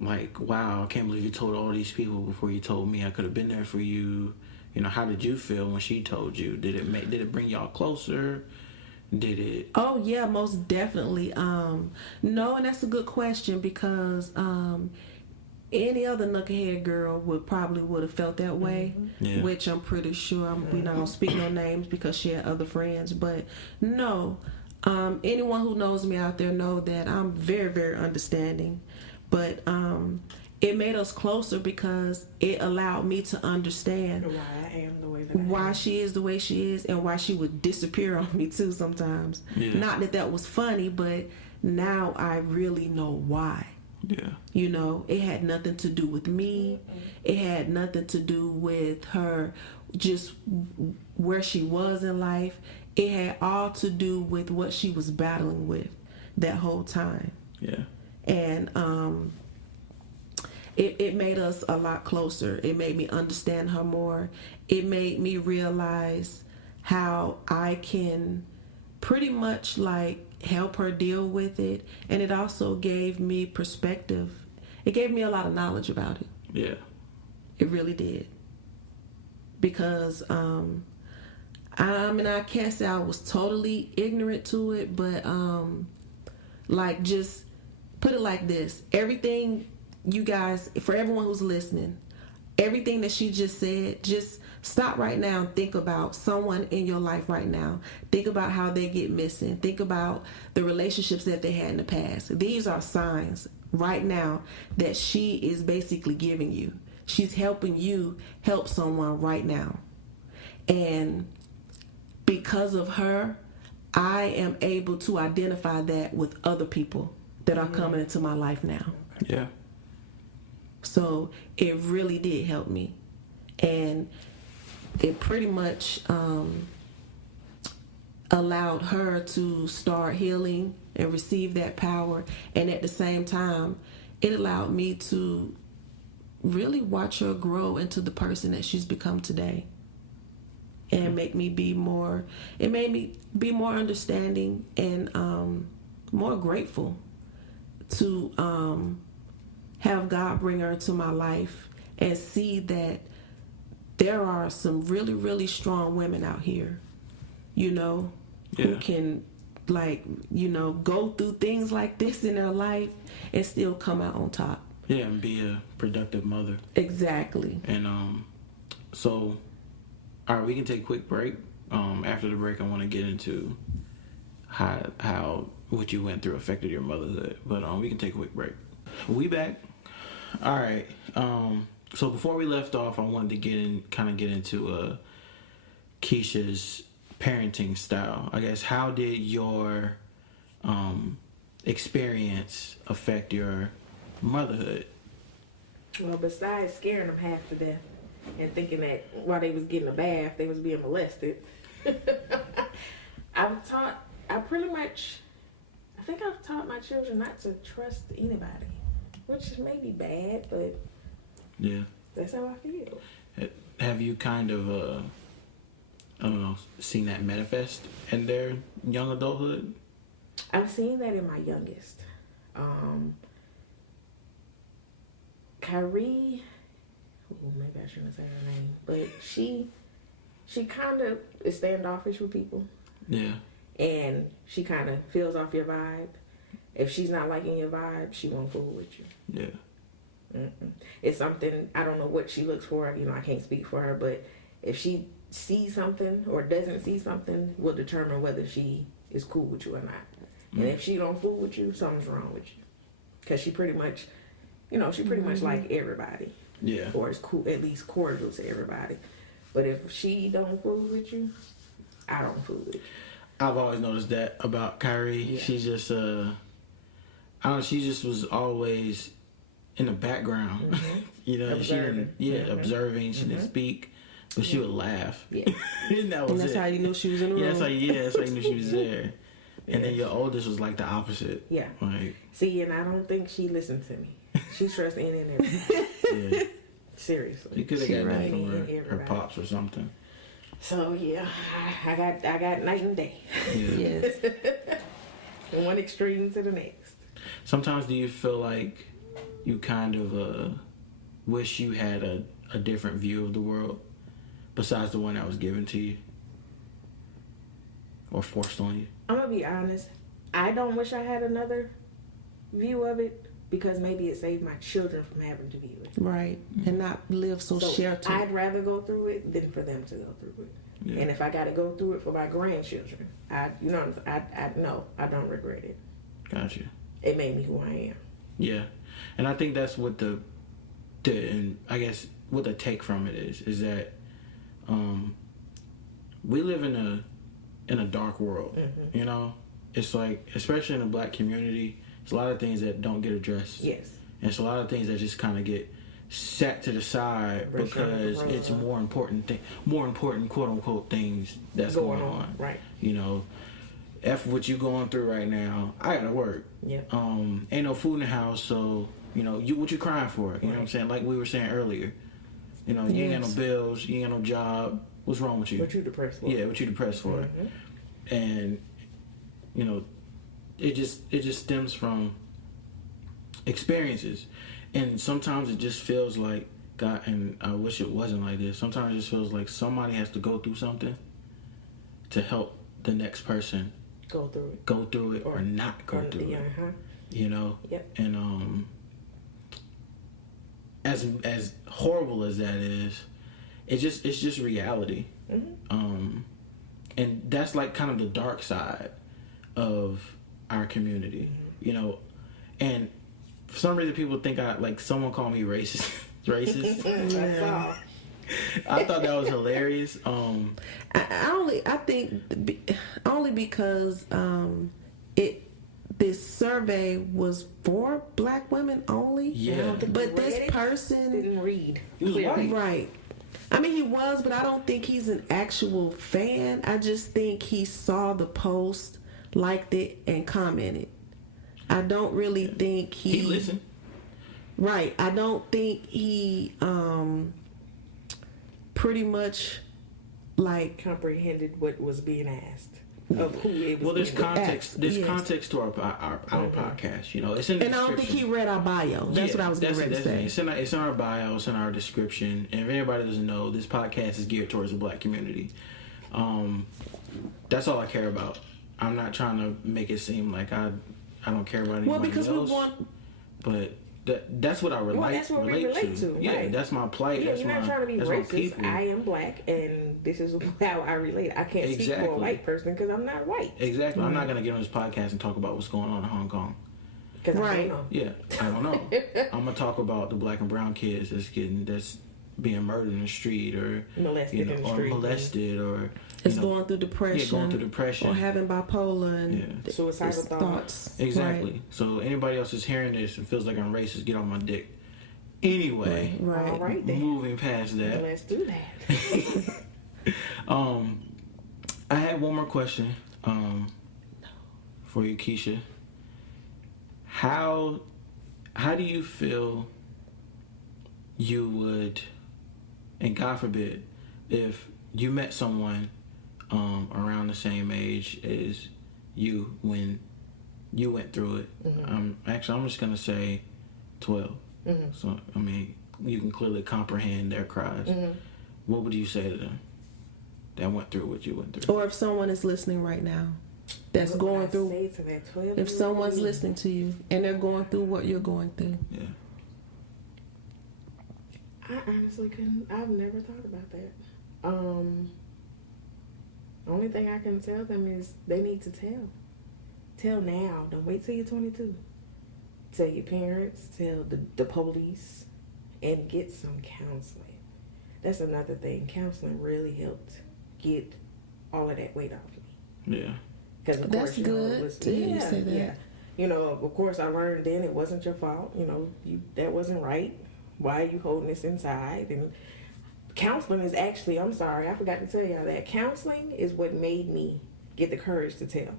like, wow, I can't believe you told all these people before you told me. I could have been there for you. You know, how did you feel when she told you? Did it bring y'all closer? Did it? Oh yeah, most definitely. No, and that's a good question because any other knucklehead girl would have felt that way, Yeah. which I'm pretty sure we're not gonna speak no names because she had other friends. But no, anyone who knows me out there know that I'm very, very understanding. But it made us closer because it allowed me to understand Why I am the way that I why am. she is the way she is and why she would disappear on me too sometimes. Yeah. Not that that was funny, but now I really know why. Yeah. You know, it had nothing to do with me. It had nothing to do with her just where she was in life. It had all to do with what she was battling with that whole time. Yeah. And it made us a lot closer. It made me understand her more. It made me realize how I can pretty much like help her deal with it. And it also gave me perspective. It gave me a lot of knowledge about it. Yeah. It really did. Because I can't say I was totally ignorant to it, but like just put it like this. Everything you guys, for everyone who's listening, everything that she just said, just stop right now and think about someone in your life right now. Think about how they get missing. Think about the relationships that they had in the past. These are signs right now that she is basically giving you. She's helping you help someone right now. And because of her, I am able to identify that with other people that are coming into my life now. Yeah. So it really did help me. And it pretty much allowed her to start healing and receive that power. And at the same time, it allowed me to really watch her grow into the person that she's become today. And make me be more, it made me be more understanding and more grateful to have God bring her into my life and see that there are some really, really strong women out here, you know, who can, like, you know, go through things like this in their life and still come out on top. Yeah, and be a productive mother. Exactly. And so, all right, we can take a quick break. After the break, I want to get into how what you went through affected your motherhood. But we can take a quick break. We back. All right. So before we left off, I wanted to get into Keisha's parenting style. I guess, how did your experience affect your motherhood? Well, besides scaring them half to death and thinking that while they was getting a bath, they was being molested, I've taught my children not to trust anybody, which may be bad, but Yeah. that's how I feel. Have you kind of, I don't know, seen that manifest in their young adulthood? I've seen that in my youngest. Kyrie, maybe I shouldn't say her name, but she kind of is standoffish with people, Yeah. and she kind of feels off your vibe. If she's not liking your vibe, she won't fool with you. Yeah. It's something, I don't know what she looks for. You know, I can't speak for her, but if she sees something or doesn't see something, will determine whether she is cool with you or not. And if she don't fool with you, something's wrong with you. Because she pretty much, much like everybody. Yeah. Or is cool, at least cordial to everybody. But if she don't fool with you, I don't fool with you. I've always noticed that about Kyrie. Yeah. She's just, she just was always in the background. You know, Observing. Observing. She didn't speak, but she would laugh. Yeah. And that was And that's it. how you knew she was in the room. Yeah, that's how you knew she was there. And then your oldest was like the opposite. Yeah. Like, See, and I don't think she listened to me. She trusts in and everything. yeah. Seriously. You could have got that right. from her Everybody. pops or something. So yeah, I got night and day. Yeah. Yes. From one extreme to the next. Sometimes do you feel like you kind of wish you had a different view of the world besides the one that was given to you or forced on you? I'm gonna be honest. I don't wish I had another view of it because maybe it saved my children from having to view it. Right. And not live so sheltered. I'd rather go through it than for them to go through it. Yeah. And if I got to go through it for my grandchildren, I don't regret it. Gotcha. It made me who I am. Yeah, and I think that's what and I guess what the take from it is that we live in a dark world. Mm-hmm. You know, it's like, especially in the Black community, there's a lot of things that don't get addressed. Yes. And it's a lot of things that just kind of get set to the side because it's more important quote unquote things that's going on. Right. You know, F what you going through right now. I gotta work. Yeah. Ain't no food in the house, so you know what you crying for. You know what I'm saying? Like we were saying earlier. You know, you ain't got no bills, you ain't got no job. What's wrong with you? What you depressed for? Yeah, what you depressed for? Mm-hmm. And you know, it just stems from experiences, and sometimes it just feels like God. And I wish it wasn't like this. Sometimes it just feels like somebody has to go through something to help the next person go through it or not go through it. You know. Yep. And as horrible as that is, it's just reality. Mm-hmm. And that's like kind of the dark side of our community. Mm-hmm. You know, and for some reason people think someone called me racist. That's all. I thought that was hilarious. I think only because this survey was for Black women only. Yeah. But this person didn't read. He was white. Right. I mean, he was, but I don't think he's an actual fan. I just think he saw the post, liked it, and commented. I don't really think He listened. Right. I don't think he pretty much comprehended what was being asked of who it was. Well, there's being context. asked. There's Yes. context to our podcast. You know, it's in the And I don't think description. he read our bio. That's what I was getting ready to say. It's in our bio. It's in our description. And if anybody doesn't know, this podcast is geared towards the Black community. That's all I care about. I'm not trying to make it seem like I don't care about anybody Well, because else. we want. But that's what I relate. that's what we relate to. Yeah, right. that's my plight. Yeah, that's you're not my, trying to be that's my racist. people. I am Black, and this is how I relate. I can't speak for Exactly. a white person because I'm not white. Exactly. I'm not gonna get on this podcast and talk about what's going on in Hong Kong. Because I Right. don't know. Yeah, I don't know. I'm gonna talk about the Black and brown kids that's being murdered in the street or Molested in the or street. molested or It's going through depression. Yeah, going through depression. Or having bipolar and Yeah. Suicidal it's thoughts. Exactly. Right. So anybody else is hearing this and feels like I'm racist, get off my dick. Anyway, Right. All right, then. moving past that. Let's do that. I had one more question for you, Keisha. How do you feel you would, and God forbid, if you met someone around the same age as you when you went through it? Mm-hmm. Actually, I'm just gonna say 12. Mm-hmm. So I mean, you can clearly comprehend their cries. Mm-hmm. What would you say to them that went through what you went through? Or if someone is listening right now that's What would going I through, say to that 12-year-old if someone's me? listening to you and they're going through what you're going through. Yeah. I honestly couldn't. I've never thought about that. Only thing I can tell them is they need to tell. Tell now. Don't wait till you're 22. Tell your parents. Tell the police, and get some counseling. That's another thing. Counseling really helped get all of that weight off me. Yeah. Because of That's course, good it was, to hear you say that. Yeah. You know, of course, I learned then it wasn't your fault. You know, that wasn't right. Why are you holding this inside? And counseling is actually, I'm sorry, I forgot to tell y'all that. Counseling is what made me get the courage to tell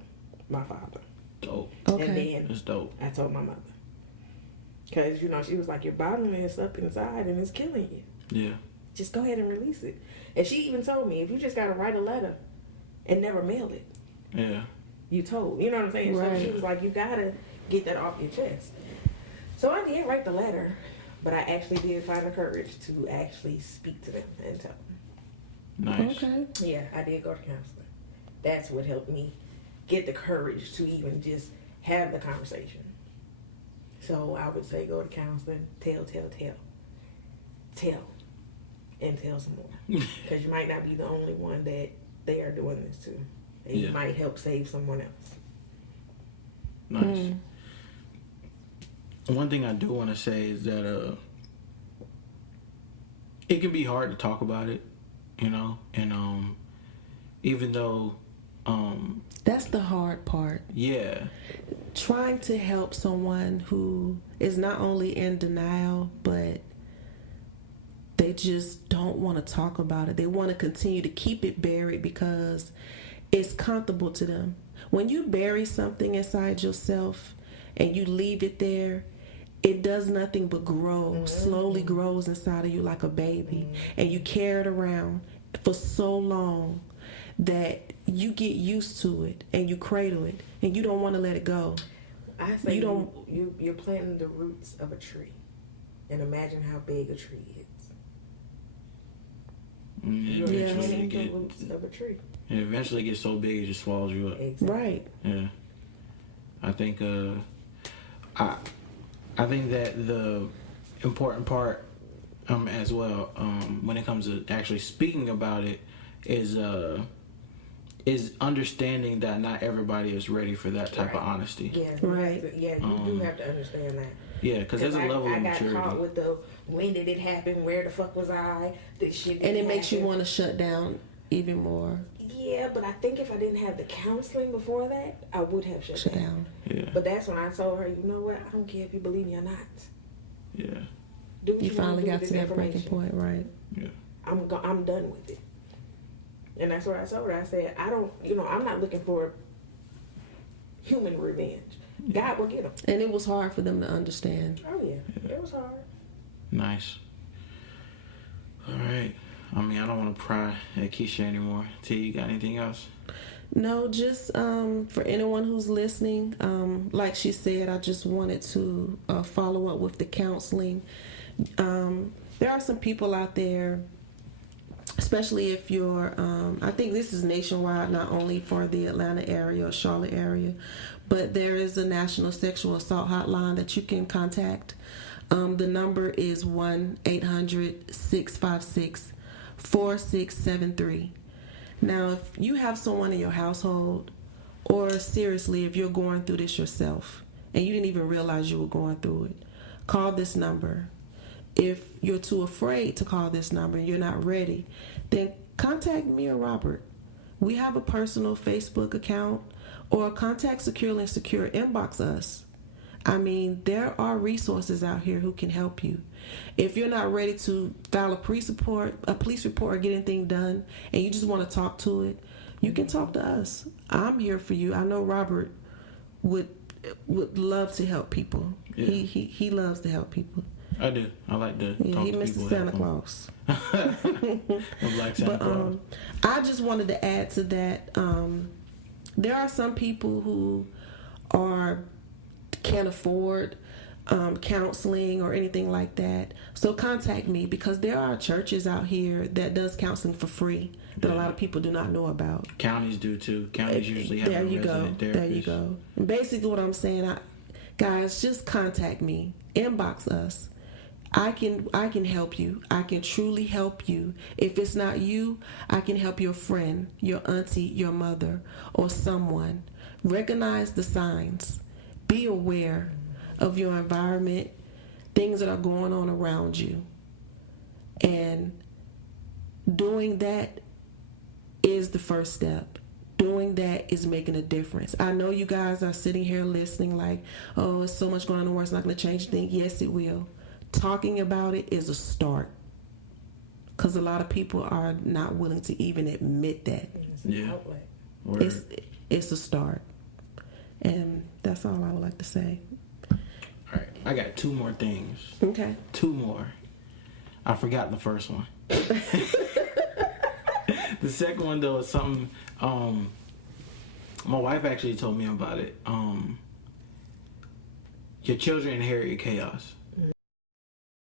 my father. Dope. Okay. And then That's dope. I told my mother. Because, you know, she was like, you're bottling this up inside and it's killing you. Yeah. Just go ahead and release it. And she even told me, if you just got to write a letter and never mail it, Yeah. you told. You know what I'm saying? So Right. she was like, you got to get that off your chest. So I did write the letter, but I actually did find the courage to actually speak to them and tell them. Nice. Okay. Yeah, I did go to counseling. That's what helped me get the courage to even just have the conversation. So I would say go to counseling, tell, and tell some more. Because you might not be the only one that they are doing this to. And you might help save someone else. Nice. One thing I do want to say is that it can be hard to talk about it, you know, and even though That's the hard part. yeah, Trying to help someone who is not only in denial, but they just don't want to talk about it. They want to continue to keep it buried because it's comfortable to them. When you bury something inside yourself and you leave it there, it does nothing but grow, slowly grows inside of you like a baby. And you carry it around for so long that you get used to it and you cradle it and you don't want to let it go. I say You you're planting the roots of a tree. And imagine how big a tree is. You're planting the roots of a tree. It eventually gets so big it just swallows you up. Exactly. Right. Yeah, I think I think that the important part as well when it comes to actually speaking about it is understanding that not everybody is ready for that type of honesty. Yeah. Right. You do have to understand that. Yeah, because there's a level of I got maturity. caught with the when did it happen? Where the fuck was I? This shit didn't And it makes you happen. want to shut down even more. Yeah, but I think if I didn't have the counseling before that, I would have shut down. Yeah, But that's when I told her, you know what? I don't care if you believe me or not. yeah, Do what You you finally want got to to do with that this breaking information. point, right? yeah. I'm done with it. And that's what I told her. I said, I'm not looking for human revenge. God will get them. And it was hard for them to understand. Oh, yeah. It was hard. Nice. All right. I mean, I don't want to pry at Keisha anymore. T, you got anything else? No, just for anyone who's listening, like she said, I just wanted to follow up with the counseling. There are some people out there, especially if you're, I think this is nationwide, not only for the Atlanta area or Charlotte area, but there is a national sexual assault hotline that you can contact. The number is 1-800-656-4673. Now, if you have someone in your household, or seriously, if you're going through this yourself and you didn't even realize you were going through it, call this number. If you're too afraid to call this number and you're not ready, then contact me or Robert. We have a personal Facebook account, or contact Securely and Secure, inbox us. I mean, there are resources out here who can help you. If you're not ready to file a police report, or get anything done, and you just want to talk to it, you can talk to us. I'm here for you. I know Robert would love to help people. Yeah. He loves to help people. I do. I like to talk He to Mr. people. Santa Claus. The Black Santa But Claus. I just wanted to add to that. There are some people who can't afford counseling or anything like that. So contact me, because there are churches out here that does counseling for free that a lot of people do not know about. Counties do too. Counties usually have a resident therapist. There you go. And basically what I'm saying, guys, just contact me. Inbox us. I can help you. I can truly help you. If it's not you, I can help your friend, your auntie, your mother, or someone. Recognize the signs. Be aware of your environment, things that are going on around you. And doing that is the first step. Doing that is making a difference. I know you guys are sitting here listening like, oh, it's so much going on in the world, it's not going to change anything. Yes, it will. Talking about it is a start, because a lot of people are not willing to even admit that. It's an outlet. It's a start. And that's all I would like to say. All right. I got two more things. Okay. Two more. I forgot the first one. The second one, though, is something my wife actually told me about it. your children inherit your chaos.